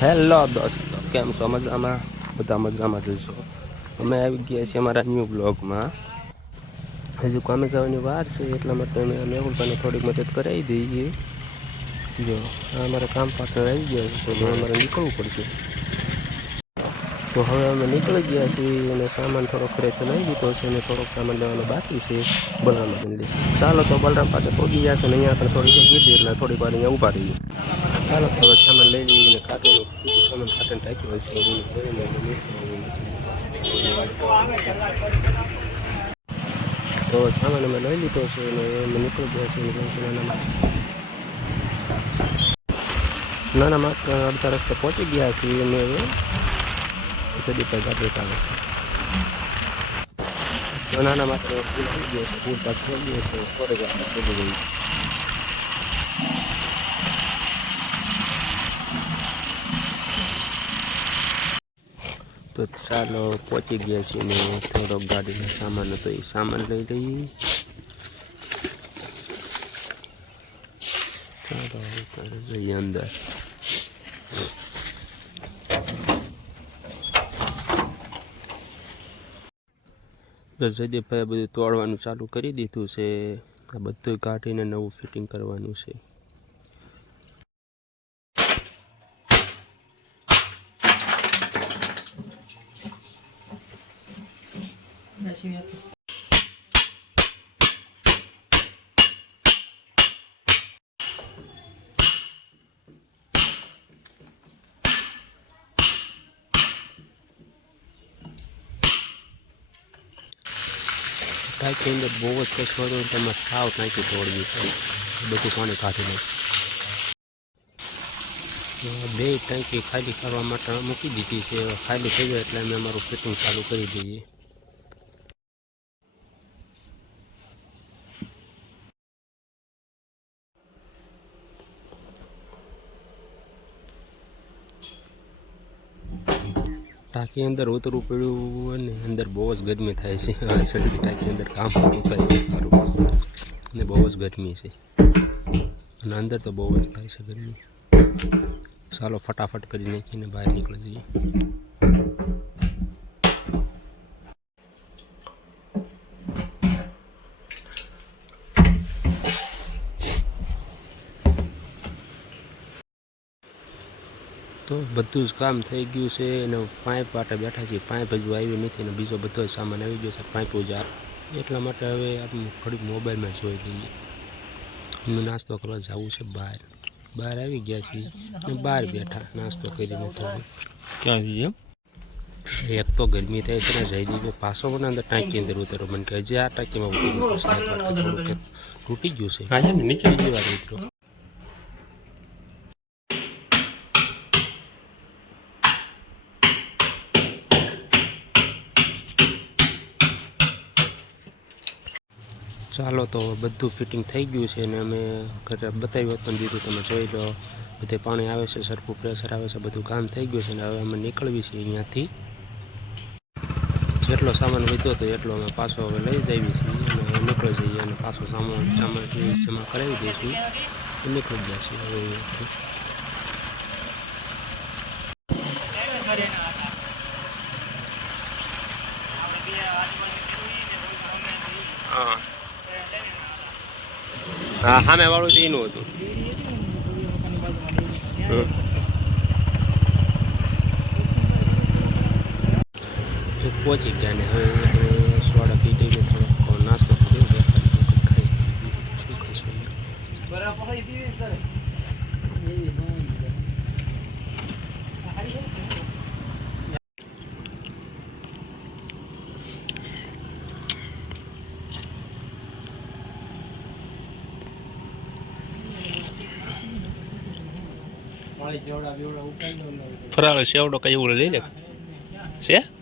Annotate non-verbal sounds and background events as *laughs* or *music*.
Hello દોસ્તો, કેમ છો? મજામાં? બધા મજામાં જશો અમે આવી ગયા છીએ અમારા ન્યૂ બ્લોગમાં હજુ કામે જવાની વાર છે, એટલા માટે અમે મેહુલભાઈને થોડીક મદદ કરાવી દઈએ. જો અમારે કામ પાછળ આવી ગયા છે, તો અમારે નીકળવું પડશે. તો હવે અમે નીકળી ગયા છીએ અને સામાન થોડોક ખરેખર લઈ લીધો છે અને થોડોક સામાન લેવાનો બાકી છે બલરામ લઈશું ચાલો તો બલરામ પાસે પહોંચી ગયા છે અને અહીંયા આપણે થોડીક કીધી એટલે થોડીક વાર અહીંયા ઊભા રહીએ. ચાલો હવે સામાન લઈ ખાટોનું બીજું સામાન ખાટન ટાંક્યું હોય છે મૂકવાનું છે. તો સામાન અમે લઈ લીધો છે અને અમે નીકળી ગયા છીએ નાનામાં નાના માત્ર અડધા રસ્તે પહોંચી ગયા છીએ અમે હવે સદીભાઈ ગાડી ચાલે છે નાના માત્ર પૂર ગયો પાસે પહોંચી ગયો છે થોડીક વાર પહોંચી ગઈ તો ચાલો પહોંચી ગયા છીએ ને થોડોક ગાડીનો સામાન હતો એ સામાન લઈ લઈએ. ચાલો તારે જઈએ અંદર. તો જયદીપભાઈએ બધું તોડવાનું ચાલુ કરી દીધું છે. આ બધું કાઢીને નવું ફિટિંગ કરવાનું છે. ટાંકી અંદર બહુ જ કશું હતું તેમાં સાવ ટાંકી તોડવી બધું પાણી કાઢી નાખ્યું બે ટાંકી ખાલી કરવા માટે મૂકી દીધી છે ખાલી થઈ જાય એટલે અમે અમારું ફિટિંગ ચાલુ કરી દઈએ ટાંકી અંદર ઉતરવું પડ્યું અને અંદર બહુ જ ગરમી થાય છે. *laughs* સરખી ટાંકી અંદર કામ કરવું અને બહુ જ ગરમી છે. અને અંદર તો બહુ જ થાય છે ગરમી. ચાલો ફટાફટ કરી નાખીને બહાર નીકળી જઈએ. તો બધું જ કામ થઈ ગયું છે અને પાઇપ માટે બેઠા છીએ. પાઇપ હજુ આવી નથી અને બીજો બધો જ સામાન આવી ગયો છે. પાઇપ જ એટલા માટે હવે આપણે થોડીક મોબાઈલમાં જોઈ લઈએ. હું નાસ્તો કરવા જવું છે બહાર. બહાર આવી ગયા છીએ અને બહાર બેઠા નાસ્તો કરીને થોડું. ક્યાં જઈએ એક તો ગરમી થાય છે ને જઈ દીધું પાછો મને અંદર ટાંકી અંદર ઉતરો મને કહે જે આ ટાંકીમાં તૂટી ગયું છે. બીજી વાર ઉતરો. ચાલો તો બધું ફિટિંગ થઈ ગયું છે અને અમે ઘરે બતાવ્યું હતું દીધું તમે જોઈ લો. બધે પાણી આવે છે, સરખું પ્રેશર આવે છે, બધું કામ થઈ ગયું છે અને હવે અમે નીકળવી છીએ અહીંયાથી. જેટલો સામાન વધ્યો હતો એટલો અમે પાછો હવે લઈ જઈએ છીએ અને નીકળી જઈએ અને પાછો સામાન સામાન જમા કરાવી દઈશું. નીકળી ગયા છીએ હવે અહીંયાથી. હા સામે વાળું તો એનું હતું. પહોંચી ગયા ને હવે સોડા પી લઈને થોડોક નાસ્તો કર્યો ખાઈ શું ખાઈશું? અહીંયા? ફરાળ સેવડો કઈ એવું લઈ લે? છે?